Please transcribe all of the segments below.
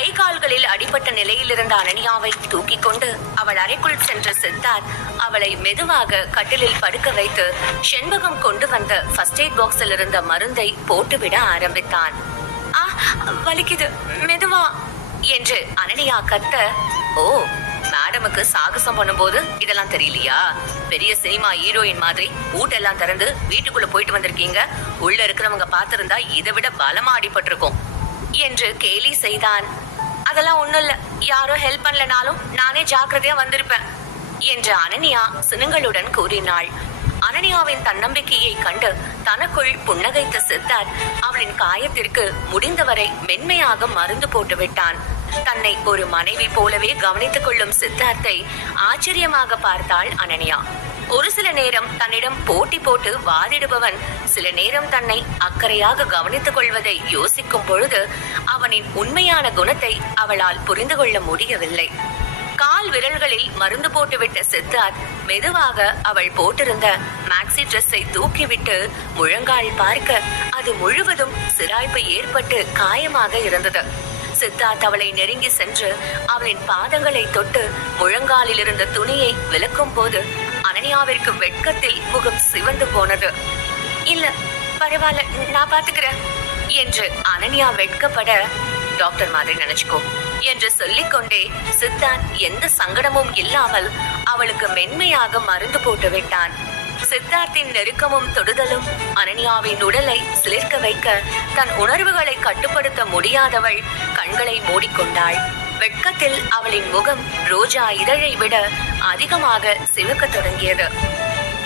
கை கால்களில் அடிபட்ட நிலையில் இருந்த அனன்யாவை தூக்கி கொண்டு அவள் அறைக்குள் சென்ற சித்தார்த் அவளை மெதுவாக கட்டிலில் படுக்க வைத்து செண்பகம் கொண்டு வந்த ஃபர்ஸ்ட் எய்ட் பாக்ஸில் இருந்த மருந்தை போட்டுவிட ஆரம்பித்தான். வலிக்குது, மெதுவா என்று அனன்யா கத்த, ஓ மேடமுக்கு சாகசம் பண்ணும்போது இதெல்லாம் தெரியலையா? பெரிய சினிமா ஹீரோயின் மாதிரி ஊட்டெல்லாம் திறந்து வீட்டுக்குள்ள போயிட்டு வந்திருக்கீங்க. உள்ள இருக்கிறவங்க பார்த்திருந்தா இதை விட பலமா அடிபட்டிருக்கும் என்று கேலி செய்தான். அதெல்லாம் ஒண்ணும் இல்ல, யாரோ ஹெல்ப் பண்ணலனாலும் நானே ஜாக்கிரதையா வந்திருப்பேன் என்று அனன்யா சினுங்களுடன் கூறினாள். அனன்யாவின் தன்னம்பிக்கையை கண்டு தனக்குள் புன்னகைத்த சித்தார்த் அவளின் காயத்திற்கு முடிந்தவரை மென்மையாக மருந்து போட்டு விட்டான். தன்னை ஒரு மனைவி போலவே கவனித்துக் கொள்ளும் சித்தார்த்தை ஆச்சரியமாக பார்த்தாள் அனன்யா. ஒரு சில நேரம் தன்னிடம் போட்டி போட்டு வாதிடுபவன் சில நேரம் தன்னை அக்கறையாக கவனித்துக் கொள்வதை யோசிக்கும் பொழுது அவனின் உண்மையான குணத்தை அவளால் புரிந்து கொள்ள முடியவில்லை. கால் விரல்களில் மருந்து போட்டுவிட்ட சித்தார்த் மெதுவாக அவள் போட்டிருந்த மேக்ஸி டிரெஸ்ஸை தூக்கிவிட்டு முழங்கால் பார்க்க அது முழுவதும் சிராய்ப்பு ஏற்பட்டு காயமாக இருந்தது. சித்தார்த் அவளை நெருங்கி சென்று அவளின் பாதங்களை தொட்டு முழங்காலில் இருந்த துணியை விலக்கும் போது அனன்யாவிற்கு வெட்கத்தில் முகம் சிவந்து போனது. இல்ல பரவாயில்ல, நான் பாத்துக்கிறேன் என்று அனன்யா வெட்கப்பட, டாக்டர் மாதிரி நினைச்சுக்கோ என்று சொல்லிக்கொண்டே சித்தார்த் எந்த சங்கடமும் இல்லாமல் அவளுக்கு மென்மையாக மருந்து போட்டு விட்டான். சித்தார்த்தின் நெருக்கமும் தொடுதலும் அனன்யாவின் உடலை சிலிர்க்க வைக்க தன் உணர்வுகளை கட்டுப்படுத்த முடியாதவள் கண்களை மூடிக்கொண்டாள். வெட்கத்தில் அவளின் முகம் ரோஜா இதழை விட அதிகமாக சிவக்க தொடங்கியது.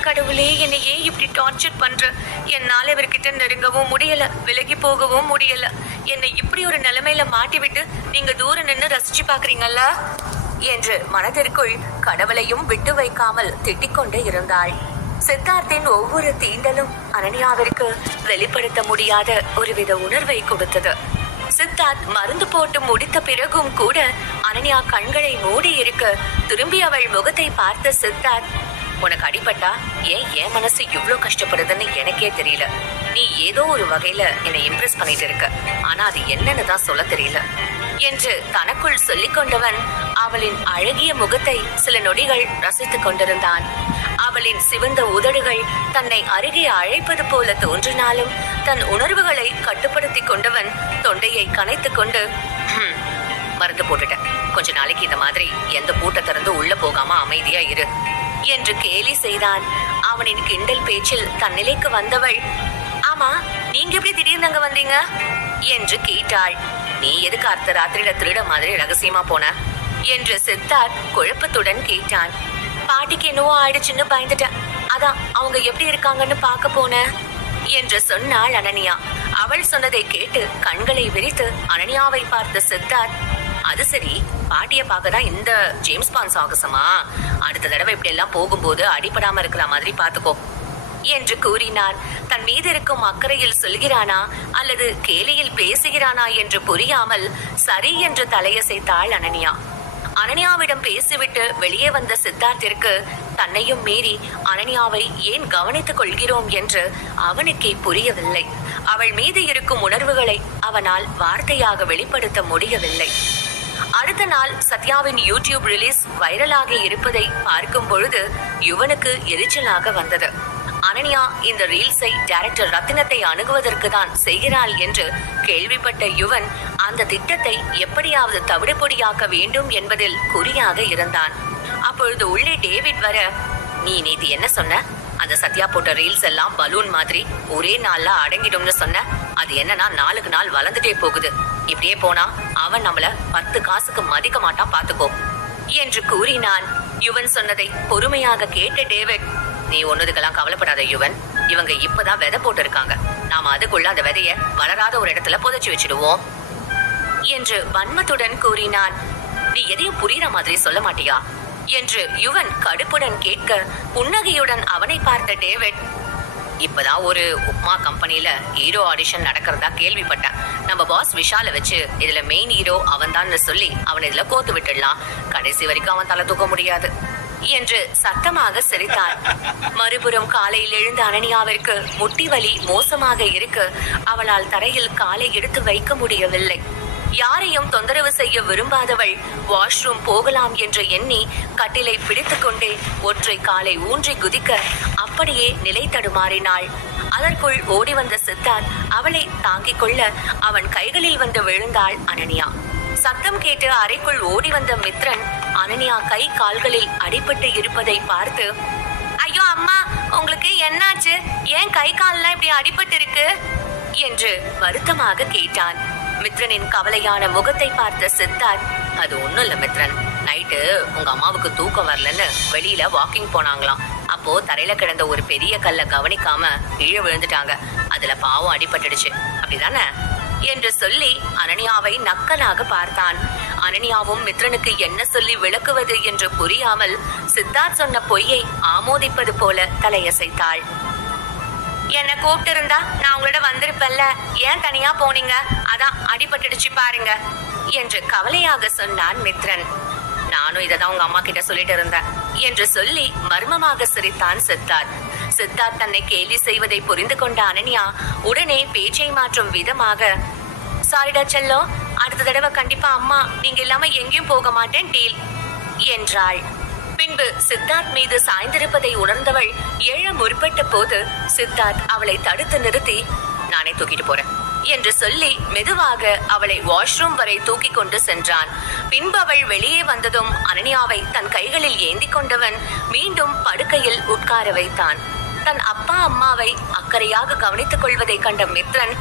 கடவுளே, என்னை ஏன் இப்படி டார்ச்சர் பண்ற? என்னால இவர்கிட்ட நெருங்கவும் முடியல, விலகி போகவும் முடியல. என்னை இப்படி ஒரு நிலைமையில மாட்டிவிட்டு நீங்க தூரம் நின்று ரசிச்சு பாக்குறீங்கல்ல என்று மனதிற்குள் கடவுளையும் விட்டு வைக்காமல் திட்டிக்கொண்டே இருந்தாள். சித்தார்த்தின் ஒவ்வொரு தீண்டலும் அனன்யாவிற்கு வெளிப்படுத்த முடியாத ஒருவித உணர்வை கொடுத்தது. சித்தார்த் மருந்து போட்டு முடித்த பிறகும் கூட அனன்யா கண்களை மூடி இருக்க திரும்பி அவள் முகத்தை பார்த்த சித்தார்த், உனக்கு அடிபட்டா ஏன் என் மனசு இவ்வளவு கஷ்டப்படுதுன்னு எனக்கே தெரியல. நீ ஏதோ ஒரு வகையில என்னை இம்ப்ரெஸ் பண்ணிட்டு இருக்க, ஆனா அது என்னன்னு தான் சொல்ல தெரியல என்று தனக்குள் சொல்லிக் கொண்டவன் அவளின் அழகிய முகத்தை சில நொடிகள் ரசித்துக் கொண்டிருந்தான். அவளின் சிவந்த உதடுகள் தன்னை அருகே அழைப்பது போல தோன்றினாலும் தன் உணர்வுகளை கட்டுப்படுத்தி கொண்டவன் தொண்டையை கனைத்துக் கொண்டு, மருந்து போட்டுட்டேன், கொஞ்ச நாளைக்கு இந்த மாதிரி எந்த பூட்டை திறந்து உள்ள போகாம அமைதியா இரு என்று கேலி செய்தான். அவனின் கிண்டல் பேச்சில் தன்னிலைக்கு வந்தவள், ஆமா நீங்க எப்படி திடீர்னு அங்க வந்தீங்க என்று கேட்டாள். நீ எதுக்கு அர்த்த ராத்திரியில திருட மாதிரி ரகசியமா போன என்று சித்தார்த் குழப்பத்துடன் கேட்டான். பாட்டிக்கு என்னவோ ஆயிடுச்சுன்னு பயந்துட்டேன், அதான் அவங்க எப்படி இருக்காங்கன்னு பார்க்க போன என்று சொன்னாள் அனன்யா. அவள் சொன்னதை கேட்டு கண்களை விரித்து அனன்யாவை பார்த்த சித்தார்த், அது சரி, பாட்டிய பார்க்கதான் இந்த ஜேம்ஸ் பாண்ட் சாகசமா? அடுத்த தடவை இப்படி எல்லாம் போகும்போது அடிபடாம இருக்கிற மாதிரி பாத்துக்கோ என்று கூறினான். தன் மீது இருக்கும் அக்கறையில் சொல்கிறானா அல்லது கேலியில் பேசுகிறானா என்று புரியாமல் சரி என்று தலையசைத்தாள் அனன்யா. அனன்யாவிடம் பேசிவிட்டு வெளியே வந்த சித்தார்த்திற்கு தன்னையும் மீறி அனன்யாவை ஏன் கவனித்துக் கொள்கிறோம் என்று அவனுக்கே புரியவில்லை. அவள் மீது இருக்கும் உணர்வுகளை அவனால் வார்த்தையாக வெளிப்படுத்த முடியவில்லை. அடுத்த நாள் சத்யாவின் யூடியூப் ரிலீஸ் வைரலாகி இருப்பதை பார்க்கும் பொழுது யுவனுக்கு எரிச்சலாக வந்தது. அனன்யா இந்த ரீல்ஸை டைரக்டர் ரத்தினத்தை அணுகுவதற்கு தான் செய்கிறாள் என்று கேள்விப்பட்ட யுவன் அந்த திட்டத்தை எப்படியாவது தவிடுபொடியாக்க வேண்டும் என்பதில் குறியாக இருந்தான். அப்பொழுது உள்ளே டேவிட் வர, நீ நேத்து என்ன சொன்ன? அந்த சத்யா போட்ட ரீல்ஸ் எல்லாம் பலூன் மாதிரி ஒரே நாள்ல அடங்கிடும்னு சொன்ன, அது என்னன்னா நாளுக்கு நாள் வளர்ந்துட்டே போகுது. இப்படியே போனா அவன் நம்மள 10 காசுக்கு மதிக்க மாட்டான், பாத்துக்கோ என்று கூறினான். யுவன் சொன்னதை பொறுமையாக கேட்ட டேவிட், நீ ஒன்னதுக்கெல்லாம் கவலைப்படாத யுவன், இவங்க இப்பதான் விதை போட்டு இருக்காங்க, நாம அதுக்குள்ள அந்த விதைய வளராத ஒரு இடத்துல புதைச்சு வச்சிடுவோம் என்று வன்மத்துடன் கூறினான். நீ எதையும் புரியுற மாதிரி சொல்ல மாட்டியா என்று யுவன் கடுப்புடன் கேட்க புன்னகையுடன் அவனை பார்த்த டேவிட், இப்பதான் ஒரு உப்மா கம்பெனில ஹீரோ ஆடிஷன் நடக்கிறதா கேள்விப்பட்டேன். நம்ம பாஸ் விஷால வச்சு இதுல மெயின் ஹீரோ அவன் தான் சொல்லி அவன் இதுல கோத்து விட்டுடலாம், கடைசி வரைக்கும் அவன் தலை தூக்க முடியாது என்று சத்தமாக சிரித்தார். மறுபுறம் காலையில் எழுந்த அனன்யாவிற்கு முட்டி வலி மோசமாக இருக்க அவளால் தரையில் காலை எடுத்து வைக்க முடியவில்லை. யாரையும் தொந்தரவு செய்ய விரும்பாதவள் வாஷ்ரூம் போகலாம் என்று எண்ணி கட்டிலை பிடித்துக்கொண்டே ஒற்றை காலை ஊன்றி குதிக்க அப்படியே நிலை தடுமாறினாள். அதற்குள் ஓடி வந்த சித்தார்த் அவளை தாங்கிக் கொள்ள அவன் கைகளில் வந்து விழுந்தாள் அனன்யா. சத்தம் கேட்டு அறைக்குள் ஓடி வந்த மித்ரன் அனன்யா கை கால்களில் அடிபட்டு இருப்பதை பார்த்து, ஐயோ அம்மா, உங்களுக்கு என்னாச்சு? ஏன் கை கால்லாம் இப்படி அடிபட்டு இருக்கு என்று வருத்தமாக கேட்டான். மித்ரனின் கவலையான முகத்தை பார்த்த சித்தார்த், அது ஒண்ணும் இல்ல மித்ரன், நைட்டு உங்க அம்மாவுக்கு தூக்கம் வரலன்னு வெளியில வாக்கிங் போனாங்களாம். அப்போ தரையில கிடந்த ஒரு பெரிய கல்ல கவனிக்காம கீழே விழுந்துட்டாங்க. அதுல பாவம் அடிபட்டுடுச்சு, அப்படிதானே என்று சொல்லி அனன்யாவை நக்கலாக பார்த்தான். அனன்யாவும் மித்ரனுக்கு என்ன சொல்லி விளக்குவது என்று புரியாமல் சித்தார்த் சொன்ன பொய்யை ஆமோதிப்பது போல தலையசைத்தாள். என்ன கூப்பிட்டு இருந்தா நான் உங்களோட வந்திருப்பேன்ல, ஏன் தனியா போனீங்க? அதான் அடிபட்டுடுச்சு பாருங்க என்று கவலையாக சொன்னான் மித்ரன். நானும் இததான் உங்க அம்மா கிட்ட சொல்லிட்டு இருந்தேன் என்று சொல்லி மர்மமாக சிரித்தான் சித்தார்த். சித்தார்த் தன்னை கேலி செய்வதை புரிந்து கொண்ட அனன்யா உடனே பேச்சை மாற்றும் விதமாக, சாரிடா செல்லோ, அடுத்த தடவை கண்டிப்பா அம்மா நீங்க இல்லாம எங்கேயும் போக மாட்டேன் டீல் என்றாள். பின்பு சித்தார்த் மீது சாய்ந்திருப்பதை உணர்ந்தவள் எழ முற்பட்ட போது சித்தார்த் அவளை தடுத்து நிறுத்தி, நானே தூக்கிட்டு போறேன் என்று சொல்லி மெதுவாக அவளை வாஷ்ரூம் வரை தூக்கி கொண்டு சென்றான். பின்பு அவள் வெளியே வந்ததும் அனன்யாவை தன் கைகளில் ஏந்தி கொண்டவன் மீண்டும் படுக்கையில் உட்கார வைத்தான். தன் அப்பா அம்மாவை அக்கறையாக கவனித்துக் கொள்வதை கண்ட மித்ரன்,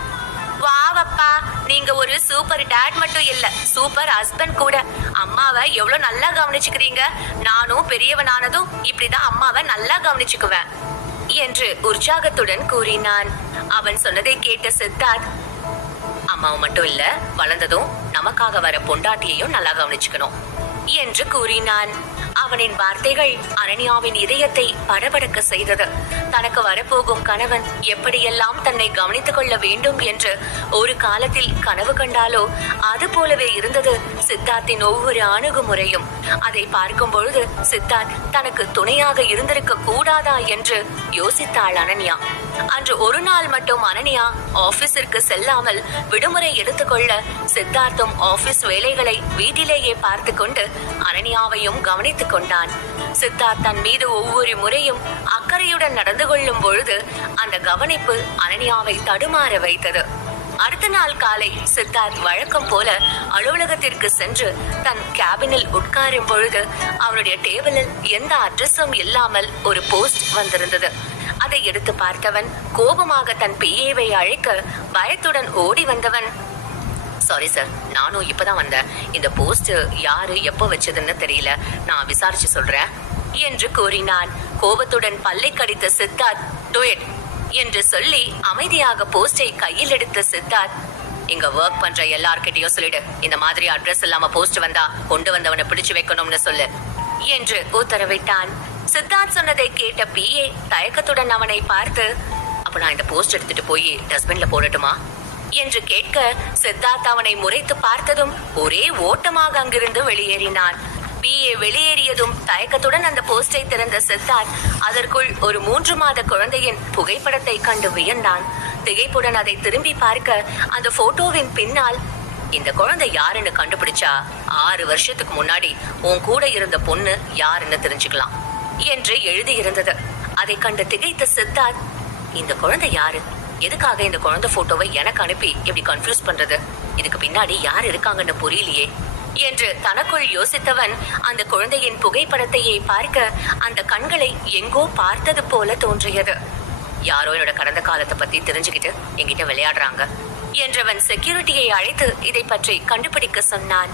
வாவப்பா, நீங்க ஒரு சூப்பர் டாட் மட்டும் இல்ல, சூப்பர் ஹஸ்பண்ட் கூட. அம்மாவை எவ்வளவு நல்லா கவனிச்சுக்கிறீங்க. நானும் பெரியவனானதும் இப்படிதான் அம்மாவை நல்லா கவனிச்சுக்குவேன் என்று உற்சாகத்துடன் கூறினான். அவன் சொன்னதை கேட்ட சித்தார்த், அம்மாவை மட்டும் இல்ல, வளர்ந்ததும் நமக்காக வர பொண்டாட்டியையும் நல்லா கவனிச்சுக்கணும் என்று கூறினான். அவனின் வார்த்தைகள் அனன்யாவின் இதயத்தை படபடக்க செய்தது. தனக்கு வரப்போகும் கணவன் எப்படியெல்லாம் தன்னை கவனித்துக் கொள்ள வேண்டும் என்று ஒரு காலத்தில் கனவு கண்டாலோ அது போலவே இருந்தது சித்தார்த்தின் ஒவ்வொரு அணுகுமுறையும். அதை பார்க்கும் பொழுது சித்தார்த் தனக்கு துணையாக இருந்திருக்க கூடாதா என்று யோசித்தாள் அனன்யா. அன்று ஒரு நாள் மட்டும் அனன்யா ஆபீஸிற்கு செல்லாமல் விடுமுறை எடுத்துக்கொள்ள சித்தார்த்தும் ஆபீஸ் வேலைகளை வீட்டிலேயே பார்த்து கொண்டு அனன்யாவையும் கவனித்துக் கொண்டான். சித்தார்த் தன் மீது ஒவ்வொரு முறையும் அக்கறையுடன் நடந்து கொள்ளும் பொழுது அந்த கவனிப்பு அனன்யாவை தடுமாற வைத்தது. அடுத்த நாள் காலை சித்தார்த் வழக்கம் போல அலுவலகத்திற்கு சென்று தன் கேபினில் உட்காரும் பொழுது அவருடைய டேபிளில் எந்த அட்ரஸும் இல்லாமல் ஒரு போஸ்ட் வந்திருந்தது. அதை எடுத்து பார்த்தவன் கோபமாக தன் பிஏவை அழைக்க பயத்துடன் ஓடி வந்தவன், சாரி சார், நானும் இப்பதான் வந்தேன். இந்த போஸ்ட் யாரு எப்போ வச்சதுன்னு தெரியல, நான் விசாரிச்சு சொல்றேன் என்று கூறினான். கோபத்துடன் பல்லை கடித்த சித்தார்த், டூ இட் என்று சொல்லி அமைதியாக போஸ்டை கையில் எடுத்த சித்தார்த், இங்க ஒர்க் பண்ற எல்லார்கிட்டயும் சொல்லிடு, இந்த மாதிரி அட்ரஸ் இல்லாம போஸ்ட் வந்தா கொண்டு வந்தவனை பிடிச்சு வைக்கணும்னு சொல்லு என்று உத்தரவிட்டான். சித்தார்த் சொன்னதை கேட்ட பிஏ தயக்கத்துடன் அவனை பார்த்து, அப்ப நான் இந்த போஸ்ட் எடுத்துட்டு போய் டஸ்ட்பின்ல போடட்டுமா என்று கேட்க சித்தார்த் அவனை முறைத்து பார்த்ததும் ஒரே ஓட்டமாக அங்கிருந்து வெளியேறினான். பிஏ வெளியேறியதும் தயக்கத்துடன் அந்த போஸ்டை திறந்த சித்தார்த் அதற்குள் ஒரு 3 மாத குழந்தையின் புகைப்படத்தை கண்டு வியந்தான். திகைப்புடன் அதை திரும்பி பார்க்க அந்த போட்டோவின் பின்னால், இந்த குழந்தை யாருன்னு கண்டுபிடிச்சா 6 வருஷத்துக்கு முன்னாடி உன் கூட இருந்த பொண்ணு யாருன்னு தெரிஞ்சுக்கலாம் என்று எழுதியிருந்தது. அதை கண்டு திகைத்த சித்தார்த், இந்த குழந்தை யாரு, எதுக்காக இந்த குழந்தை போட்டோவை எனக்கு அனுப்பி எப்படி கன்ஃபியூஸ் பண்றது, இதுக்கு பின்னாடி யார் இருக்காங்கன்னு புரியலையே என்று தனக்குள் யோசித்தவன் அந்த குழந்தையின் புகைப்படத்தையே பார்க்க அந்த கண்களை எங்கோ பார்த்தது போல தோன்றியது. யாரோ என்னோட கடந்த காலத்தை பத்தி தெரிஞ்சுக்கிட்டு என்கிட்ட விளையாடுறாங்க என்றவன் செக்யூரிட்டியை அழைத்து இதை பற்றி கண்டுபிடிக்க சொன்னான்.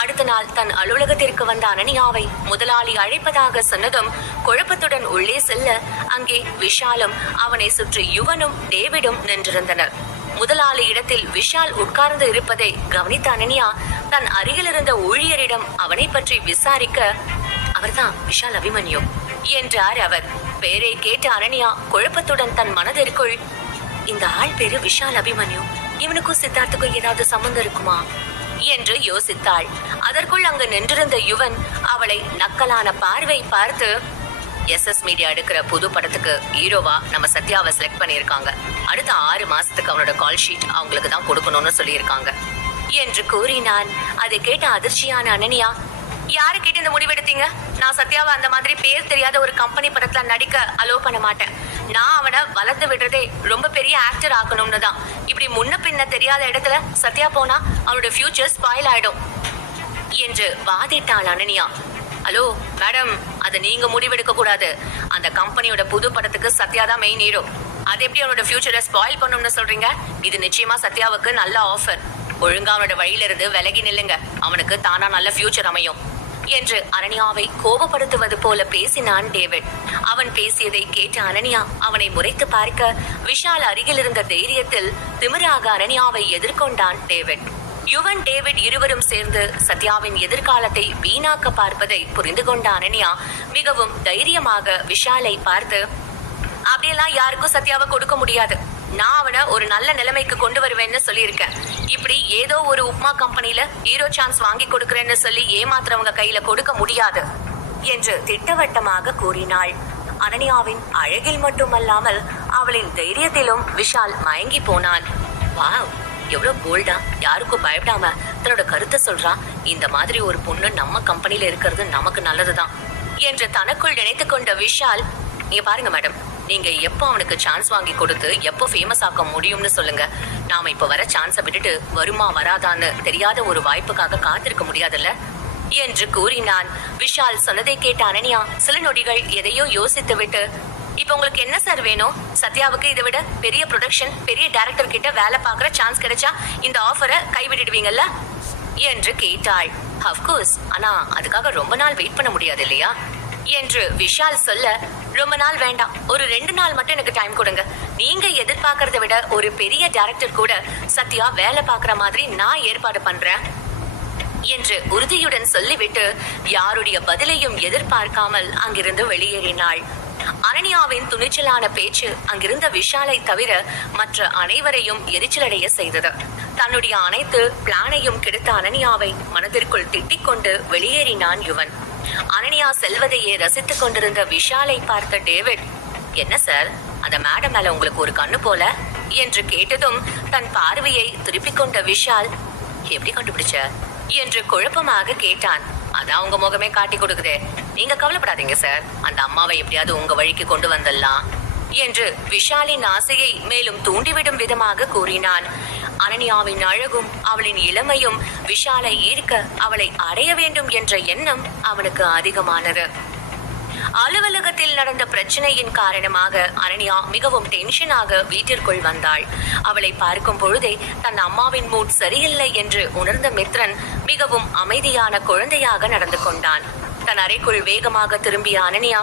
அடுத்த நாள் தன் அலுவலகத்திற்கு வந்த அனன்யாவை முதலாளி அழைப்பதாக சொன்னதும் குழப்பத்துடன் உள்ளே செல்ல அங்கே விஷாலும் அவனை சுற்றி யுவனும் டேவிடும் நின்றிருந்தனர். முதலாளி இடத்தில் விஷால் உட்கார்ந்து இருப்பதை கவனித்த அனன்யா தன் அருகில் இருந்த ஊழியரிடம் அவனை பற்றி விசாரிக்க, அவர்தான் விஷால் அபிமன்யு என்றார் அவர். பேரை கேட்ட அனன்யா குழப்பத்துடன் தன் மனதிற்குள், இந்த ஆள் பேரு விஷால் அபிமன்யு, இவனுக்கும் சித்தார்த்துக்கும் ஏதாவது சம்பந்தம் இருக்குமா என்று யோசித்தாள். அதற்குள் அங்கு நின்றிருந்த யுவன் அவளை நக்கலான பார்வை பார்த்து, SS மீடியா எடுக்கிற புது படத்துக்கு ஹீரோவா நம்ம சத்யாவை செலக்ட் பண்ணியிருக்காங்க. அடுத்த 6 மாசத்துக்கு அவனோட கால் ஷீட் அவங்களுக்கு தான் கொடுக்கணும்னு சொல்லியிருக்காங்க என்று கூறினான். அதை கேட்ட அதிர்ச்சியான அனன்யா, யாரு கேட்டு இந்த முடிவெடுத்தீங்க? நான் சத்யாவை அந்த மாதிரி பேர் தெரியாத ஒரு கம்பெனி படத்துல நடிக்க அலோவ் பண்ண மாட்டேன். நான் அவனை வளர்த்து விடுறதே ரொம்ப பெரிய ஆக்டர் ஆக்கணும்னு தான். இப்படி முன்ன பின்ன தெரியாத இடத்துல சத்யா போனா அவனோட ஃபியூச்சர் ஸ்பாயில் ஆயிடும் என்று வாதிட்டாள் அனன்யா. ஹலோ மேடம், அதை நீங்க முடிவெடுக்க கூடாது. அந்த கம்பெனியோட புது படத்துக்கு சத்யா தான் மெயின் ஹீரோ. அது எப்படி அவனோட ஃபியூச்சரை ஸ்பாயில் பண்ணும்னு சொல்றீங்க? இது நிச்சயமா சத்யாவுக்கு நல்ல ஆஃபர். ஒழுங்கா அவனோட வழியில இருந்து விலகி நில்லுங்க. அவனுக்கு தானா நல்ல ஃபியூச்சர் அமையும் என்று அனன்யாவை கோபப்படுத்துவது போல பேசினான் டேவிட். அவன் பேசியதை கேட்ட அனன்யா அவனை முறைத்து பார்க்க விஷால் அருகில் இருந்த தைரியத்தில் திமிராக அனன்யாவை எதிர்கொண்டான் டேவிட். யுவன், டேவிட் இருவரும் சேர்ந்து சத்யாவின் எதிர்காலத்தை வீணாக்க பார்ப்பதை புரிந்து கொண்ட அனன்யா மிகவும் தைரியமாக விஷாலை பார்த்து, அப்படியெல்லாம் யாருக்கும் சத்யாவை கொடுக்க முடியாது. நான் அவனை ஒரு நல்ல நிலைமைக்கு கொண்டு வருவேன்னு சொல்லியிருக்கேன். இப்படி ஏதோ ஒரு உப்மா கம்பெனில ஹீரோ சான்ஸ் வாங்கி கொடுக்கறேன்னு சொல்லி ஏமாத்துறவங்க கையில கொடுக்க முடியாது என்று திட்டவட்டமாக கூறினாள். அனன்யாவின் அழகில் மட்டுமல்லாமல் அவளின் தைரியத்திலும் விஷால் மயங்கி போனான். வாவ், எவ்வளவு போல்டா, யாருக்கும் பயப்படாம தன்னோட கருத்தை சொல்றா. இந்த மாதிரி ஒரு பொண்ணு நம்ம கம்பெனில இருக்கிறது நமக்கு நல்லதுதான் என்று தனக்குள் நினைத்து கொண்ட விஷால், நீங்க பாருங்க மேடம், நீங்க எப்போ அவனுக்கு சான்ஸ் வாங்கி கொடுத்து எப்போ ஃபேமஸ் ஆக்க முடியும்னு சொல்லுங்க. நாம இப்ப வர சான்ஸை விட்டுட்டு வருமா வராதான்னு தெரியாத ஒரு வாய்ப்புக்காக காத்திருக்க முடியாதுல்ல என்று கூறினான். விஷால் சொன்னதை கேட்ட அனன்யா சில நொடிகள் எதையோ யோசித்து விட்டு, இப்ப உங்களுக்கு என்ன சார் வேணும்? சத்யாவுக்கு இதை விட பெரிய ப்ரொடக்ஷன், பெரிய டைரக்டர் கிட்ட வேலை பார்க்குற சான்ஸ் கிடைச்சா இந்த ஆஃபரை கைவிட்டுடுவீங்கல்ல என்று கேட்டாள். அஃப்கோர்ஸ், ஆனா அதுக்காக ரொம்ப நாள் வெயிட் பண்ண முடியாது இல்லையா என்று விஷால் சொல்ல, ரொம்ப நாள் வேண்டாம், ஒரு 2 நாள் மட்டும் எனக்கு டைம் கொடுங்க. நீங்க எதிர்பார்க்கறத விட ஒரு பெரிய டைரக்டர் கூட சத்யா வேலை பார்க்குற மாதிரி நான் ஏற்பாடு பண்றேன் என்று உறுதியுடன் சொல்லிவிட்டு யாருடைய பதிலையும் எதிர்பார்க்காமல் அங்கிருந்து வெளியேறினாள். அனன்யாவின் துணிச்சலான பேச்சு அங்கிருந்த விஷாலை தவிர மற்ற அனைவரையும் எரிச்சலடைய செய்தது. தன்னுடைய அனைத்து பிளானையும் கெடுத்த அனன்யாவை மனதிற்குள் திட்டிக் கொண்டு வெளியேறினான் யுவன். அனன்யா செல்வதையே ரசித்துக் கொண்டிருந்த விஷாலை பார்த்த டேவிட், என்ன சார், அந்த மேடம் மேல உங்களுக்கு ஒரு கண்ணு போல என்று கேட்டதும் தன் பார்வையை திருப்பிக் கொண்ட விஷால், எப்படி கண்டுபிடிச்ச என்று குழப்பமாக கேட்டான். அதான் உங்க முகமே காட்டி கொடுக்குதே. நீங்க கவலைப்படாதீங்க சார், அந்த அம்மாவை எப்படியாவது உங்க வழிக்கு கொண்டு வந்துடலாம் என்று விஷாலின் ஆசையை மேலும் தூண்டிவிடும் விதமாக கூறினான். அனன்யாவின் அழகும் அவளின் இளமையும் விஷாலை ஈர்க்க அவளை அடைய வேண்டும் என்ற எண்ணம் அவனுக்கு அதிகமானது. அலுவலகத்தில் நடந்த பிரச்சனையின் காரணமாக அனன்யா மிகவும் டென்ஷனாக வீட்டிற்குள் வந்தாள். அவளை பார்க்கும் பொழுதே தன் அம்மாவின் மூட் சரியில்லை என்று உணர்ந்த மித்ரன் மிகவும் அமைதியான குழந்தையாக நடந்து கொண்டான். தன் அறைக்குள் வேகமாக திரும்பிய அனன்யா,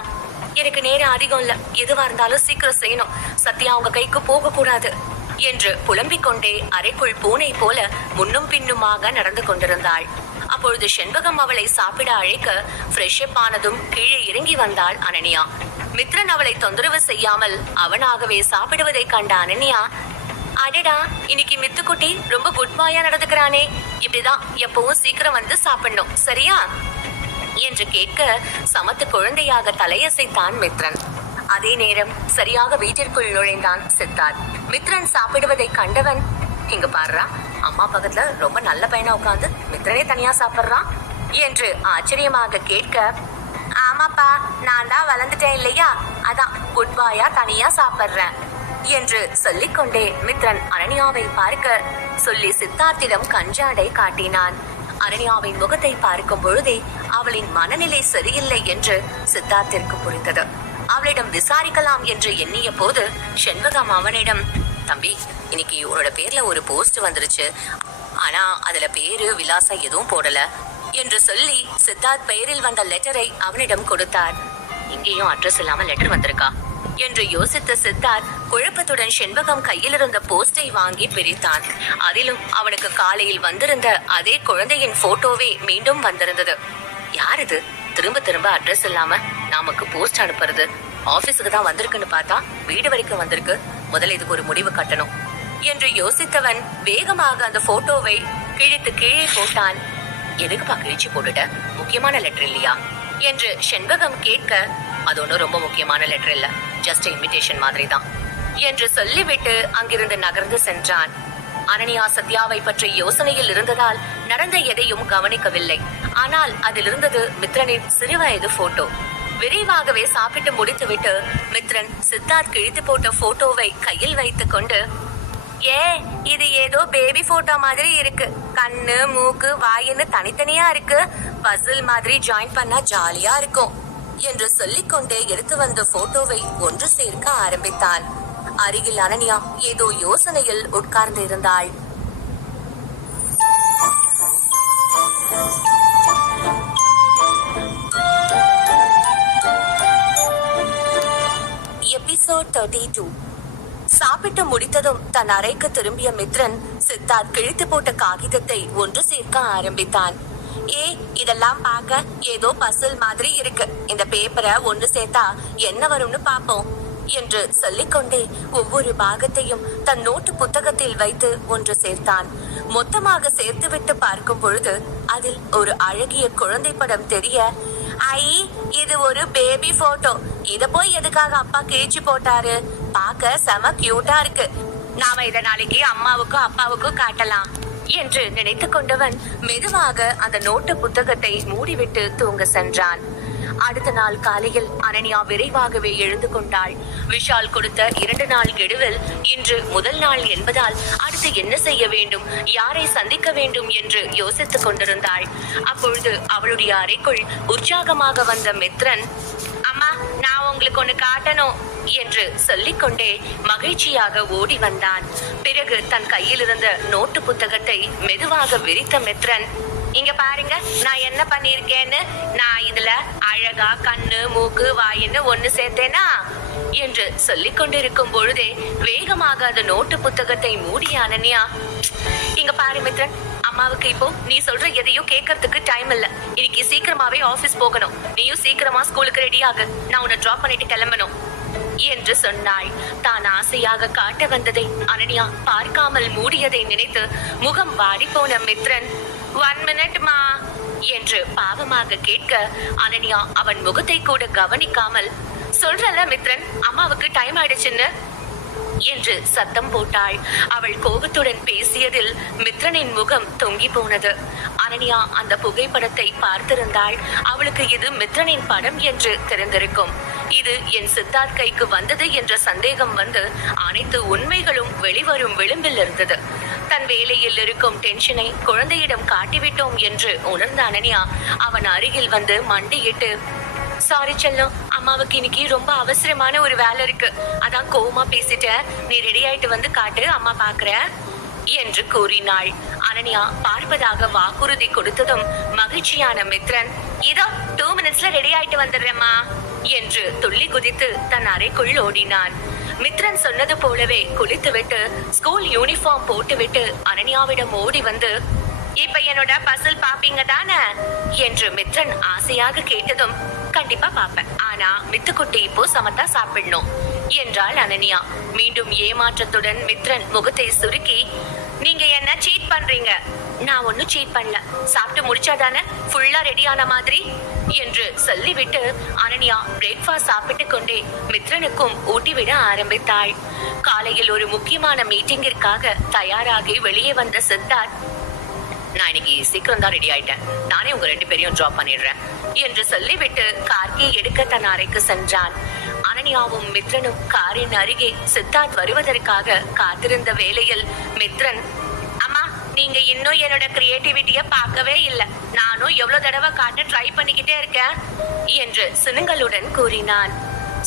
எனக்கு நேரம் அதிகம் இல்ல, எதுவா இருந்தாலும் சீக்கிரம் செய்யணும், சத்யா உங்க கைக்கு போக கூடாது என்று புலம்பிக் கொண்டே அறைக்குள் பூனை போல முன்னும் பின்னுமாக நடந்து கொண்டிருந்தாள். அப்பொழுது செண்பகம் அவளை சாப்பிட அழைக்க ஃப்ரெஷ் அப் ஆனதும் கீழே இறங்கி வந்தாள் அனன்யா. மித்ரன் அவளை தொந்தரவு செய்யாமல் அவனாகவே சாப்பிடுவதை கண்ட அனன்யா, அடடா, இன்னைக்கு மித்துக்குட்டி ரொம்ப குட் பாயா நடந்துக்கிறானே, இப்படிதான் எப்பவும் சீக்கிரம் வந்து சாப்பிடணும், சரியா என்று கேட்க சமத்து குழந்தையாக தலையசைத்தான் மித்ரன். அதே நேரம் சரியாக வீட்டிற்குள் நுழைந்தான் சித்தார்த். மித்ரன் சாப்பிடுவதை கண்டவன், இங்க பாருடா, அம்மா பக்கத்துல ரொம்ப நல்ல பையனா உட்காந்து மித்ரனே தனியா சாப்பிடுறான் என்று ஆச்சரியமாக கேட்க, ஆமாப்பா, நான் தான் வளர்ந்துட்டேன் இல்லையா, அதான் குட் பாயா தனியா சாப்பிடுறேன் என்று சொல்லிக்கொண்டே மித்ரன் அனன்யாவை பார்க்க சொல்லி சித்தார்த்திடம் கஞ்சாடை காட்டினான். அனன்யாவின் முகத்தை பார்க்கும் பொழுதே அவளின் மனநிலை சரியில்லை என்று சித்தார்த்திற்கு புரிந்தது. அவளிடம் விசாரிக்கலாம் என்று எண்ணிய போது செண்பகம் அவனிடம், தம்பி, இன்னைக்கு உன்னோட பேர்ல ஒரு போஸ்ட் வந்துருச்சு, ஆனா அதுல பேரு விலாசம் எதுவும் போடல என்று சொல்லி சித்தார்த் பெயரில் வந்த லெட்டரை அவனிடம் கொடுத்தார். இங்கேயும் அட்ரஸ் இல்லாம லெட்டர் வந்திருக்கா என்று யோசித்த சித்தார்த் குழப்பத்துடன் செண்பகம் கையில் இருந்த போஸ்டை வாங்கி பிரித்தான். அதிலும் அவனுக்கு காலையில் வந்திருந்த அதே குழந்தையின் போட்டோவே மீண்டும் வந்திருந்தது. யார் இது திரும்ப திரும்ப அட்ரஸ் இல்லாம நமக்கு போஸ்ட் அனுப்புறது? ஆபீஸுக்கு தான் வந்திருக்குன்னு பார்த்தா வீடு வரைக்கும் வந்திருக்கு. முதல்ல இதுக்கு ஒரு முடிவு கட்டணும் என்று யோசித்தவன் வேகமாக அந்த போட்டோவை கிழித்து கீழே போட்டான். எதுக்குப்பா கிழிச்சு போட்டுட்ட? முக்கியமான லெட்டர் இல்லையா என்று செண்பகம் கேட்க, அது ஒன்றும் ரொம்ப முக்கியமான லெட்டர் இல்ல, ஜஸ்ட் இன்விடேஷன் மாதிரி தான் என்று சொல்லிவிட்டு அங்கிருந்து நகர்ந்து சென்றான். அனன்யா சத்யாவை பற்றி யோசனையில் இருந்ததால் நடந்த எதையும் கவனிக்கவில்லை. ஆனால் அதில் இருந்தது மித்ரனின் சிறுவயது போட்டோ. விரைவாகவே சாப்பிட்டு முடித்துவிட்டு மித்ரன் சித்தார்த் கிழித்து போட்ட போட்டோவை கையில் வைத்துக் கொண்டு, இது ஏதோ பேபி போட்டோ மாதிரி இருக்கு. கண்ணு மூக்கு வாயின்னு தனித்தனியா இருக்கு. பசில் மாதிரி ஜாயின் பண்ணா ஜாலியா இருக்கும் என்று சொல்லிக்கொண்டே எடுத்து வந்த போட்டோவை ஒன்று சேர்க்க ஆரம்பித்தான். அருகில் அனன்யா ஏதோ யோசனையில் உட்கார்ந்து இருந்தாள். எபிசோட் 32. சாப்பிட்டு முடித்ததும் தன் அறைக்கு திரும்பிய மித்ரன் சித்தார்த் கிழித்து போட்ட காகிதத்தை ஒன்று சேர்க்க ஆரம்பித்தான். இதெல்லாம் பார்க்க ஏதோ பசில் மாதிரி இருக்கு. இந்த பேப்பரை ஒன்று சேர்த்தா என்ன வரும்னு பாப்போம் என்று சொல்லிக்கொண்டே ஒவ்வொரு பாகத்தையும் தன் நோட்டு புத்தகத்தில் வைத்து ஒன்று சேர்த்தான். மொத்தமாக சேர்த்துவிட்டு பார்க்கும் பொழுது அதில் ஒரு அழகிய குழந்தை படம் தெரிய, இது ஒரு பேபி போட்டோ. இத போய் எதுக்காக அப்பா கிழிச்சு போட்டாரு? பார்க்க செம கியூட்டா இருக்கு. நாம இத நாளைக்கு அம்மாவுக்கும் அப்பாவுக்கும் காட்டலாம் என்று நினைத்து கொண்டவன் மெதுவாக அந்த நோட்டு புத்தகத்தை மூடிவிட்டு தூங்க சென்றான். அடுத்த நாள் காலையில் அனன்யா விரைவாகவே எழுந்து கொண்டாள். விஷால் கொடுத்த 2 நாள் கெடுவில் இன்று முதல் நாள் என்பதால் அடுத்து என்ன செய்ய வேண்டும், யாரை சந்திக்க வேண்டும் என்று யோசித்துக் கொண்டிருந்தாள். அப்பொழுது அவளுடைய அறைக்குள் உற்சாகமாக வந்த மித்ரன், அம்மா நான் உங்களுக்கு ஒண்ணு காட்டணும் என்று சொல்லிக்கொண்டே மகிழ்ச்சியாக ஓடி வந்தான். பிறகு தன் கையில் இருந்த நோட்டு புத்தகத்தை மெதுவாக விரித்த மித்ரன், இங்க பாருங்க நான் என்ன பண்ணிருக்கேன்னு. நான் இதுல அழகா கண்ணு மூக்கு வாயின்னு ஒண்ணு சேர்த்தேனா என்று சொல்லிக் கொண்டிருக்கும் பொழுதே வேகமாக அந்த நோட்டு புத்தகத்தை மூடிய அனன்யா, இங்க பாரு மித்ரன், அம்மாவுக்கு இப்போ நீ சொல்ற எதையும் கேட்கறதுக்கு டைம் இல்ல. இன்னைக்கு சீக்கிரமாவே ஆபீஸ் போகணும். நீயும் சீக்கிரமா ஸ்கூலுக்கு ரெடி ஆகு. நான் உன்னை டிராப் பண்ணிட்டு கிளம்பணும் என்று சொன்னாள். தான் ஆசையாக காட்ட வந்ததை அனன்யா பார்க்காமல் மூடியதை நினைத்து முகம் வாடி போன மித்ரன், 1 minute மா என்று பாவமாக கேட்க அனன்யா அவன் முகத்தை கூட கவனிக்காமல், சொல்றல மித்ரன், அம்மாவுக்கு டைம் ஆயிடுச்சுன்னு என்று சத்தம் போட்டாள். அவள் கோபத்துடன் பேசியதில் மித்ரனின் முகம் தொங்கி போனது. அனன்யா அந்த புகைப்படத்தை பார்த்திருந்தாள். அவளுக்கு இது மித்ரனின் படம் என்று தெரிந்திருக்கும். இது என் சித்தார்த் கைக்கு வந்தது என்ற சந்தேகம் வந்து அனைத்து உண்மைகளும் வெளிவரும் விளிம்பில் இருந்தது. தன் வேலையில் இருக்கும் டென்ஷனை குழந்தையிடம் காட்டிவிட்டோம் என்று உணர்ந்த அனன்யா அவன் அருகில் வந்து மண்டியிட்டு, சாரி செல்லம், அம்மாவுக்கு இன்னைக்கு ரொம்ப அவசரமான ஒரு வேலை இருக்கு, அதான் கோவமா பேசிட்டேன். நீ ரெடி ஆயிட்டு வந்து காட்டு, அம்மா பாக்குற என்று கூறினாள். அனன்யா பார்ப்பதாக வாக்குறுதி கொடுத்ததும் மகிழ்ச்சியான மித்ரன், இதோ 2 minutesல ரெடி ஆயிட்டு வந்துடுறேம்மா என்று துள்ளி குதித்து தன் அறைக்குள் ஓடினான். மித்ரன் சொன்னது போலவே குளித்துவிட்டு ஸ்கூல் யூனிஃபார்ம் போட்டுவிட்டு அனன்யாவிடம் ஓடி வந்து, இப்ப என்னோட பசில் பாப்பீங்க தானே என்று மித்ரன் ஆசையாக கேட்டதும், கண்டிப்பா பாப்பேன், ஆனா மித்துக்குட்டி இப்போ சமத்தா சாப்பிடணும் என்றாள் அனன்யா. மீண்டும் ஏமாற்றத்துடன் மித்ரன் முகத்தை சுருக்கி, நீங்க என்ன சீட் பண்றீங்க? நான் ஒன்னும் சீட் பண்ணல, சாப்பிட்டு முடிச்சாதானே ஃபுல்லா ரெடியான மாதிரி என்று சொல்லிவிட்டு அனன்யா பிரேக்ஃபாஸ்ட் சாப்பிட்டு கொண்டே மித்ரனுக்கும் ஊட்டிவிட ஆரம்பித்தாள். காலையில் ஒரு முக்கியமான மீட்டிங்கிற்காக தயாராகி வெளியே வந்த சித்தார்த், நான் இன்னைக்கு சீக்கிரம் தான் ரெடி ஆயிட்டேன், நானே உங்க 2 பேரையும் டிராப் பண்ணிடுறேன் என்று சொல்லிவிட்டு கார்கி எடுக்க தன் அறைக்கு சென்றான். அனன்யாவும் மித்ரனும் காரின் அருகே சித்தார்த் வருவதற்காக காத்திருந்த வேளையில் மித்ரன், அம்மா நீங்க இன்னும் என்னோட கிரியேட்டிவிட்டிய பார்க்கவே இல்லை, நானும் எவ்வளவு தடவை காட்ட ட்ரை பண்ணிக்கிட்டே இருக்கேன் என்று சினுங்களுடன் கூறினான்.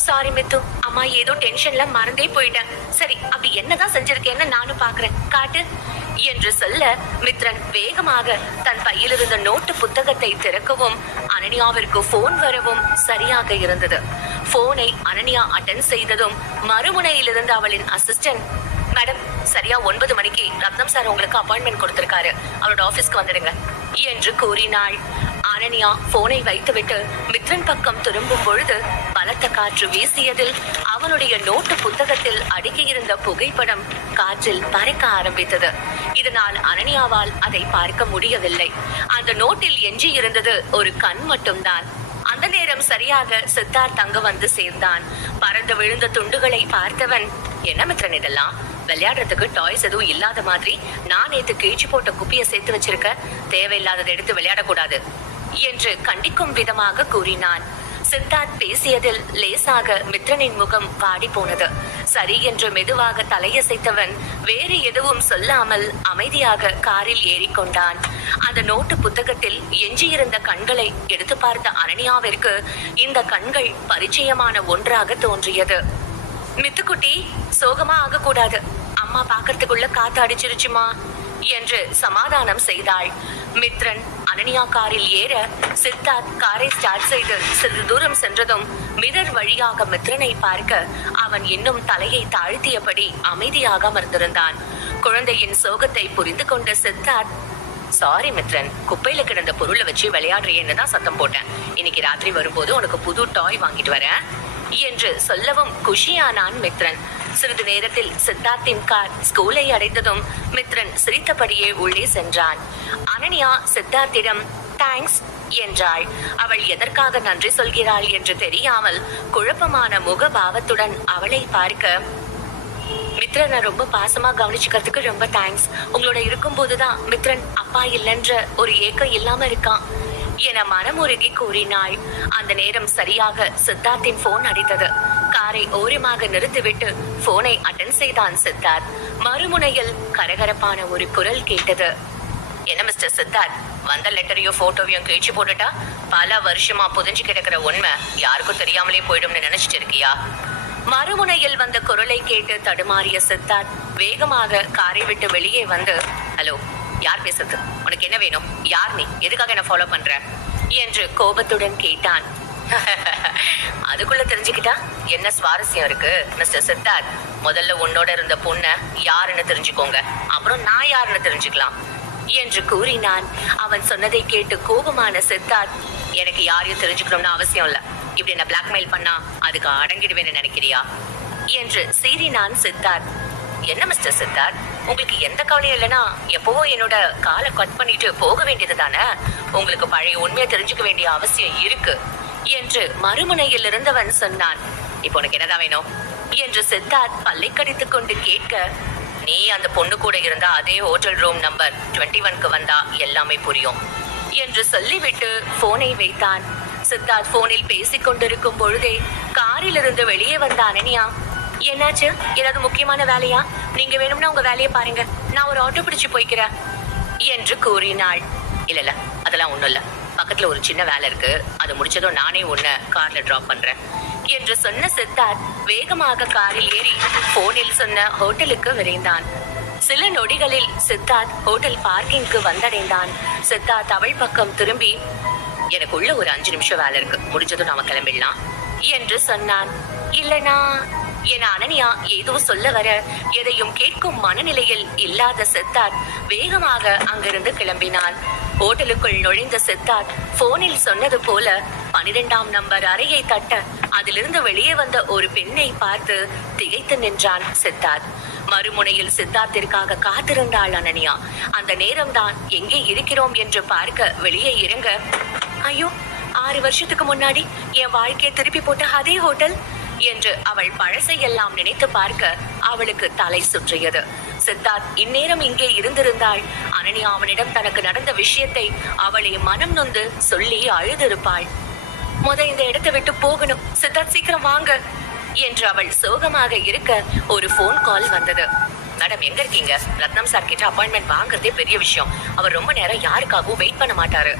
சாரி மித்து, அம்மா ஏதோ டென்ஷன்ல மறந்தே போயிட்டேன். சரி, அப்படி என்னதான் செஞ்சிருக்கேன்னு நானும் பாக்குறேன், காட்டு என்று சொல்ல மித்ரன் வேகமாக தன் பையில் இருந்த நோட்டு புத்தகத்தை திறக்கவும் அனன்யாவிற்கு போன் வரவும் சரியாக இருந்தது. போனை அனன்யா அட்டென்ட் செய்ததும் மறுமுனையில் இருந்த அவளின் அசிஸ்டன்ட், மேடம் சரியா 9 மணிக்கு ரத்னம் சார் உங்களுக்கு அப்பாயின்மெண்ட் கொடுத்திருக்காரு, அவரோட ஆபீஸ்க்கு வந்துடுங்க என்று கூறினாள். அனன்யா போனை வைத்துவிட்டு மித்ரன் பக்கம் திரும்பும் பொழுது பலத்த காற்று வீசியதில் அவனுடைய நோட்டு புத்தகத்தில் அடுக்கியிருந்த புகைப்படம் காற்றில் பறக்க ஆரம்பித்தது. இதனால் அனன்யாவால் அதை பார்க்க முடியவில்லை. அந்த நோட்டில் எஞ்சி இருந்தது ஒரு கண் மட்டும்தான். அந்த நேரம் சரியாக சித்தார்த் அங்கு வந்து சேர்ந்தான். பறந்து விழுந்த துண்டுகளை பார்த்தவன், என்ன மித்ரன் இதெல்லாம் விளையாடுறதுக்கு டாய்ஸ் எதுவும் இல்லாத மாதிரி நான் நேத்து கிழிச்சு போட்ட குப்பியை சேர்த்து வச்சிருக்க, தேவையில்லாததை எடுத்து விளையாடக்கூடாது என்று கண்டிக்கும் விதமாக கூறினான். சித்தார்த் பேசியதில் லேசாக மித்ரனின் முகம் வாடி போனது. சரி என்று மெதுவாக தலையசைத்தவன் வேறு எதுவும் சொல்லாமல் அமைதியாக காரில் ஏறிக்கொண்டான். அந்த நோட்டு புத்தகத்தில் எஞ்சியிருந்த கண்களை எடுத்து பார்த்த அனன்யாவிற்கு இந்த கண்கள் பரிச்சயமான ஒன்றாக தோன்றியது. மித்துக்குட்டி, சோகமா ஆகக்கூடாது, அம்மா பாக்கிறதுக்குள்ள காத்து அடிச்சிருச்சுமா என்று சமாதானம் செய்தாள். மித்ரன் அனன்யா காரில் ஏற சித்தார்த் காரை ஸ்டார்ட் செய்து சிறிது தூரம் சென்றதும் மிரர் வழியாக மித்ரனை பார்க்க அவன் இன்னும் தலையை தாழ்த்தியபடி அமைதியாக அமர்ந்திருந்தான். குழந்தையின் சோகத்தை புரிந்து கொண்ட சித்தார்த், சாரி மித்ரன், குப்பையில கிடந்த பொருளை வச்சு விளையாடுறேன்னு தான் சத்தம் போட்டேன். இன்னைக்கு ராத்திரி வரும்போது உனக்கு புது டாய் வாங்கிட்டு வரேன் என்று சொல்லவும் குஷியானான் மித்ரன். சிறிது நேரத்தில் சித்தார்த்தின் கார் ஸ்கூலை அடைந்ததும் மித்ரன் சிரித்தபடியே உள்ளே சென்றான். அனன்யா சித்தார்த்திடம் தேங்க்ஸ் என்றாள். அவள் எதற்காக நன்றி சொல்கிறாள் என்று தெரியாமல் குழப்பமான முகபாவத்துடன் அவளை பார்க்க, மித்ரனை ரொம்ப பாசமா கவனிச்சுக்கிறதுக்கு ரொம்ப தேங்க்ஸ். உங்களோட இருக்கும் போதுதான் மித்ரன் அப்பா இல்லைன்ற ஒரு ஏக்கம் இல்லாம இருக்கான் என மனமுருகி கூறினாள். அந்த நேரம் சரியாக சித்தார்த்தின் போன் அடித்தது. காரை ஓரமாக நிறுத்திவிட்டு போனை அட்டன் செய்தான் சித்தார்த். மறுமுனையில் கரகரப்பான ஒரு குரல் கேட்டது. என்ன மிஸ்டர் சித்தார்த், வந்த லெட்டரையும் போட்டோவையும் கிழிச்சு போட்டுட்டா? பல வருஷமா புதிஞ்சு கிடக்கிற உண்மை யாருக்கும் தெரியாமலே போயிடும்னு நினைச்சிட்டு இருக்கியா? மறுமுனையில் வந்த குரலை கேட்டு தடுமாறிய சித்தார்த் வேகமாக காரை விட்டு வெளியே வந்து, ஹலோ, யார் பேசுறது? உனக்கு என்ன வேணும்? யார் நீ? எதுக்காக என்ன ஃபாலோ பண்ற என்று கோபத்துடன் கேட்டான். அதுக்குள்ள தெரிஞ்சுக்கிட்டா என்ன சுவாரஸ்யம் இருக்கு மிஸ்டர் சித்தார்த்? முதல்ல உன்னோட இருந்த பொண்ண யாருன்னு தெரிஞ்சுக்கோங்க, அப்புறம் நான் யாருன்னு தெரிஞ்சுக்கலாம் என்று கூறினான். அவன் சொன்னதை கேட்டு கோபமான சித்தார்த், எனக்கு யாரையும் தெரிஞ்சுக்கணும்னு அவசியம் இல்ல, இப்படி என்ன பிளாக்மெயில் பண்ணா அதுக்கு அடங்கிடுவேன்னு நினைக்கிறியா என்று சீறினான் சித்தார்த். என்ன மிஸ்டர் சித்தார்த், உங்களுக்கு எந்த கவலையும் இல்லைன்னா எப்பவும் என்னோட காலை கட் பண்ணிட்டு போக வேண்டியது தானே? உங்களுக்கு பழைய உண்மையை தெரிஞ்சுக்க வேண்டிய அவசியம் இருக்கு என்று மறுமுனையில் இருந்தவன் சொன்னான். இப்போ உனக்கு என்னதான் வேணும் என்று சித்தார்த் பல்லை கடித்துக் கொண்டு கேட்க, நீ அந்த பொண்ணு கூட இருந்தா அதே ஹோட்டல் ரூம் நம்பர் 21க்கு வந்தா எல்லாமே புரியும் என்று சொல்லிவிட்டு போனை வைத்தான். சித்தார்த் போனில் பேசிக் கொண்டிருக்கும் பொழுதே காரில் இருந்து வெளியே வந்த அனன்யா, என்னாச்சு? ஏதாவது முக்கியமான வேலையா? நீங்க வேணும்னா உங்க வேலையை பாருங்க, நான் ஒரு ஆட்டோ பிடிச்சு போய்க்கிறேன் என்று கூறினாள். இல்ல அதெல்லாம் ஒண்ணும் இல்ல, பக்கத்துல ஒரு சின்ன வேலை இருக்கு, அது முடிச்சதும் நானே உன்னை கார்ல டிராப் பண்றேன் என்று சொன்ன சித்தார்த் வேகமாக காரில் ஏறி போனில் சொன்ன ஹோட்டலுக்கு விரைந்தான். சில நொடிகளில் சித்தார்த் ஹோட்டல் பார்க்கிங்க்கு வந்தடைந்தான். சித்தார்த் அவள் பக்கம் திரும்பி, எனக்குள்ள ஒரு 5 நிமிஷம் வேலை இருக்கு, முடிஞ்சதும் நாம கிளம்பிடலாம் என்று சொன்னான். இல்லனா என அனன்யா ஏதோ சொல்ல வர எதையும் கேட்கும் மனநிலையில் இல்லாத சித்தார்த் வேகமாக அங்கிருந்து கிளம்பினான். ஹோட்டலுக்குள் நுழைந்த சித்தார்த் போனில் சொன்னது போல 12ஆம் நம்பர் அறையை தட்ட அதிலிருந்து வெளியே வந்த ஒரு பெண்ணை பார்த்து திகைத்து நின்றான் சித்தார்த். மறுமுனையில் சித்தார்த்திற்காக காத்திருந்தாள் அனன்யா. அந்த நேரம்தான் எங்கே இருக்கிறோம் என்று பார்க்க வெளியே இறங்க, ஐயோ, 6 வருஷத்துக்கு முன்னாடி என் வாழ்க்கையை திருப்பி போட்ட அதே ஹோட்டல் என்று அவள் பழசையெல்லாம் நினைத்து பார்க்க அவளுக்கு தலை சுற்றியது. சித்தார்த் இந்நேரம் இங்கே இருந்திருந்தாள் அனன்யா அவனிடம் தனக்கு நடந்த விஷயத்தை அவளை மனம் நொந்து சொல்லி அழுதிருப்பாள். இந்த இடத்தை விட்டு போகணும், சித்தார்த் சீக்கிரம் வாங்க என்று அவள் சோகமாக இருக்க ஒரு போன் கால் வந்தது. மேடம், எங்க இருக்கீங்க? ரத்னம் சார் கிட்ட அப்பாயின்மெண்ட் வாங்குறதே பெரிய விஷயம், அவர் ரொம்ப நேரம் யாருக்காகவும் வெயிட் பண்ண மாட்டாரு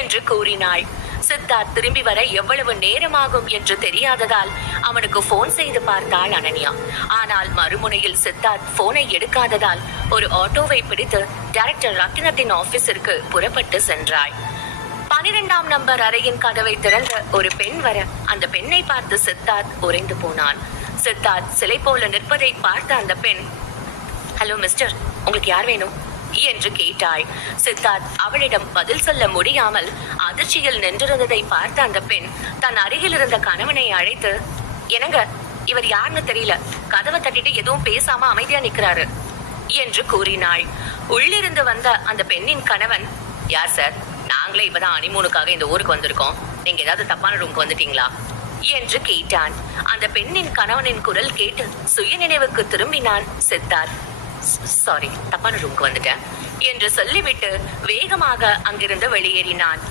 என்று கூறினாள். சித்தார்த் திரும்பி வர எவ்வளவு நேரமாகும் என்று தெரியாததால் அவனுக்கு போன் செய்து பார்த்தாள் அனன்யா. ஆனால் மறுமுனையில் சித்தார்த் போனை எடுக்காததால் ஒரு ஆட்டோவை பிடித்து டைரக்டர் ரத்தினத்தின் ஆபீஸிற்கு புறப்பட்டு சென்றாள். 12ஆம் நம்பர் அறையின் கதவை திறந்த ஒரு பெண் வர அந்த பெண்ணை பார்த்து சித்தார்த் உறைந்து போனான். சித்தார்த் சிலை போல நிற்பதை பார்த்த அந்த பெண், ஹலோ மிஸ்டர், உங்களுக்கு யார் வேணும் என்று கேட்டாள். சித்தார்த் அவளிடம் பதில் சொல்ல முடியாமல் அதிர்ச்சியில் நின்றிருந்ததை பார்த்த அந்த பெண் தன் அருகில் இருந்த கணவனை அழைத்து, என்னங்க, இவர் யாருன்னு தெரியல, கதவை தட்டிட்டு எதுவும் பேசாம அமைதியா நிக்கிறாரு என்று கூறினாள். உள்ளிருந்து வந்த அந்த பெண்ணின் கணவன், யார் சார், நாங்களே இப்பதான் ஹனிமூனுக்காக இந்த ஊருக்கு வந்திருக்கோம், நீங்க ஏதாவது தப்பான ரூமுக்கு வந்துட்டீங்களா என்று கேட்டான். அந்த பெண்ணின் கணவனின் குரல் கேட்டு சுயநினைவுக்கு திரும்பினான் சித்தார்த். சாரி, தப்பான ரூமுக்கு வந்துட்டேன் என்று சொல்லிவிட்டு வேகமாக அங்கிருந்து வெளியேறினான்.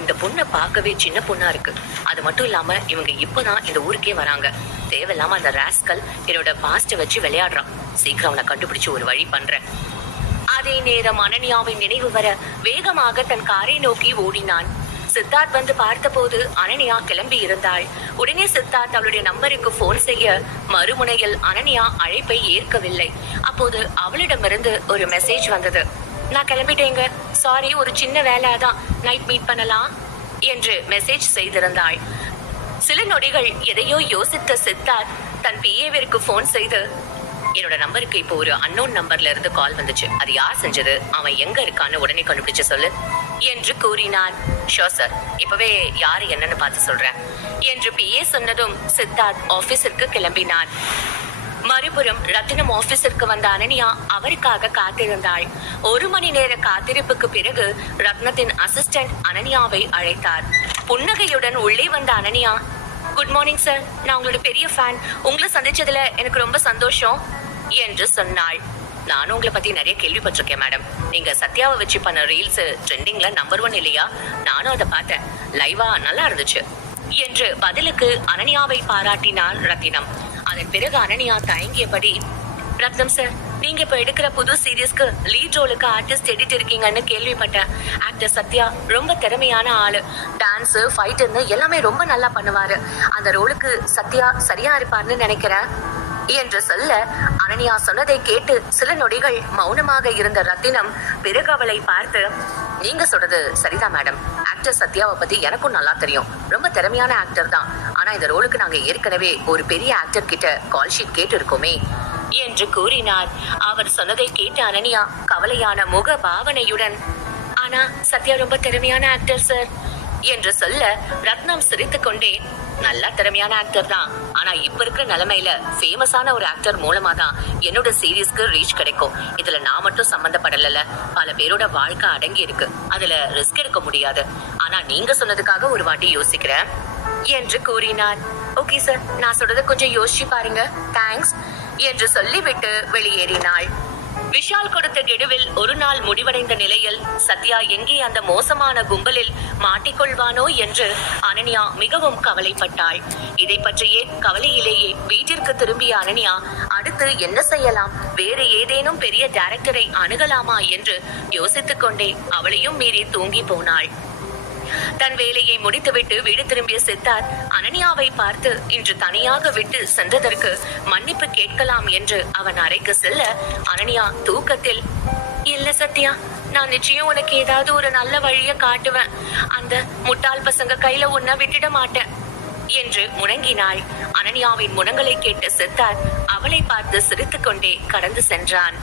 இந்த பொண்ணை பார்க்கவே சின்ன பொண்ணா இருக்கு. அது மட்டும் இல்லாம இவங்க இப்பதான் இந்த ஊருக்கே வராங்க. தேவையில்லாம அந்த ராஸ்கல் என்னோட பாஸ்ட வச்சு விளையாடுறான். சீக்கிரம் அவனை கண்டுபிடிச்சு ஒரு வழி பண்றேன். அதே நேரம் அனன்யாவின் நினைவு வர வேகமாக தன் காரை நோக்கி ஓடினான். சித்தார்த் வந்து பார்த்தபோது அனன்யா கிளம்பி இருந்தாள். உடனே சித்தார்த் அவளுடைய நம்பருக்கு போன் செய்ய மறுமுனையில் அனன்யா அழைப்பை ஏற்கவில்லை. அப்போது அவளிடமிருந்து ஒரு மெசேஜ் வந்தது. நான் கிளம்பிட்டேங்க, சாரி, ஒரு சின்ன வேலை தான், நைட் மீட் பண்ணலாம் என்று மெசேஜ் செய்திருந்தாள். சில நொடிகள் எதையோ யோசித்த சித்தார்த் தன் பிஏவிற்கு போன் செய்து, என்னோட நம்பருக்கு இப்போ ஒரு அன்னோன் நம்பர்ல இருந்து கால் வந்துச்சு, அது யார் செஞ்சது, அவன் எங்க இருக்கான்னு உடனே கண்டுபிடிச்சு சொல்லு என்று கூறினான். ஷோர் சார், இப்பவே யாரு என்னன்னு பார்த்து சொல்றேன் என்று பிஏ சொன்னதும் சித்தார்த் ஆபீஸிற்கு கிளம்பினான். மறுபுறம் ரத்தினம் ஆபீஸிற்கு வந்த அனன்யா அவருக்காக காத்திருந்தாள். 1 மணி நேர காத்திருப்புக்கு பிறகு ரத்னத்தின் அசிஸ்டன்ட் அனன்யாவை அழைத்தார். புன்னகையுடன் உள்ளே வந்த அனன்யா, குட் மார்னிங் சார், நான் உங்களோட பெரிய ஃபேன், உங்களை சந்திச்சதுல எனக்கு ரொம்ப சந்தோஷம் என்று சொன்னாள். நானும் உங்களை பத்தி நிறைய கேள்விப்பட்டிருக்கேன் மேடம். நீங்க சத்யாவை வச்சு பண்ண ரீல்ஸ் ட்ரெண்டிங்ல நம்பர் 1 இல்லையா? நானும் அதை பார்த்தேன், லைவா நல்லா இருந்துச்சு என்று பதிலுக்கு அனன்யாவை பாராட்டினார் ரத்தினம். அதன் பிறகு அனன்யா தயங்கியபடி, ரத்னம் சார், நீங்க இப்ப எடுக்கிற புது சீரியஸ்க்கு லீட் ரோலுக்கு ஆர்டிஸ்ட் எடிட் இருக்கீங்கன்னு கேள்விப்பட்டேன். ஆக்டர் சத்யா ரொம்ப திறமையான ஆளு. டான்ஸ், ஃபைட்டுன்னு எல்லாமே ரொம்ப நல்லா பண்ணுவாரு. அந்த ரோலுக்கு சத்யா சரியா இருப்பார்னு நினைக்கிறேன் என்று சொல்ல, அனன்யா சொன்னதை கேட்டு சில நொடிகள் மௌனமாக இருந்த ரத்தினம் பிறகு அவளை பார்த்து, நீங்க சொல்றது சரிதான் மேடம். ஆக்டர் சத்யாவை பத்தி எனக்கும் நல்லா தெரியும். ரொம்ப திறமையான ஆக்டர் தான். ஆனா இந்த ரோலுக்கு நாங்க ஏற்கனவே ஒரு பெரிய ஆக்டர் கிட்ட கால் ஷீட் கேட்டு இருக்கோமே என்று கூறினார். அவர் சொன்னதை கேட்ட அனன்யா கவலையான முக பாவனையுடன், ஆனா சத்யா ரொம்ப திறமையான ஆக்டர் சார் என்று சொல்ல, ரத்னம் சிரித்துக் கொண்டே, நல்ல திறமையான ஆக்டர் தான். ஆனா இப்ப இருக்கிற நிலைமையில ஃபேமஸான ஒரு ஆக்டர் மூலமா தான் என்னோட சீரியஸ்க்கு ரீச் கிடைக்கும். இதுல நான் மட்டும் சம்பந்தப்படல, பல பேரோட வாழ்க்கை அடங்கி இருக்கு. அதுல ரிஸ்க் எடுக்க முடியாது. ஆனா நீங்க சொன்னதுக்காக ஒரு வாட்டி யோசிக்கிறேன் என்று கூறினார். ஓகே சார், நான் சொல்றதை கொஞ்சம் யோசிச்சு பாருங்க, தேங்க்ஸ் என்று சொல்லிவிட்டு வெளியேறினாள். விஷால் கொடுத்த கெடுவில் ஒரு நாள் முடிவடைந்த நிலையில் சத்யா எங்கே அந்த மோசமான கும்பலில் மாட்டிக்கொள்வானோ என்று அனன்யா மிகவும் கவலைப்பட்டாள். இதை பற்றியே கவலையிலேயே வீட்டிற்கு திரும்பிய அனன்யா அடுத்து என்ன செய்யலாம், வேறு ஏதேனும் பெரிய டைரக்டரை அணுகலாமா என்று யோசித்துக் கொண்டே அவளையும் மீறி தூங்கி போனாள். தன் வேலையை முடித்துவிட்டு வீடு திரும்பிய சித்தார்த் அனன்யாவை பார்த்து இன்று தனியாக விட்டு சென்றதற்கு மன்னிப்பு கேட்கலாம் என்று அவன் அறைக்கு செல்ல, அனன்யா தூக்கத்தில், இல்ல சத்யா, நான் நிச்சயம் உனக்கு ஏதாவது ஒரு நல்ல வழிய காட்டுவேன். அந்த முட்டாள் பசங்க கையில உன்னை விட்டுட மாட்டேன் என்று முழங்கினாள். அனன்யாவின் முனங்களை கேட்ட சித்தார்த் அவளை பார்த்து சிரித்துக் கொண்டே கடந்து சென்றான்.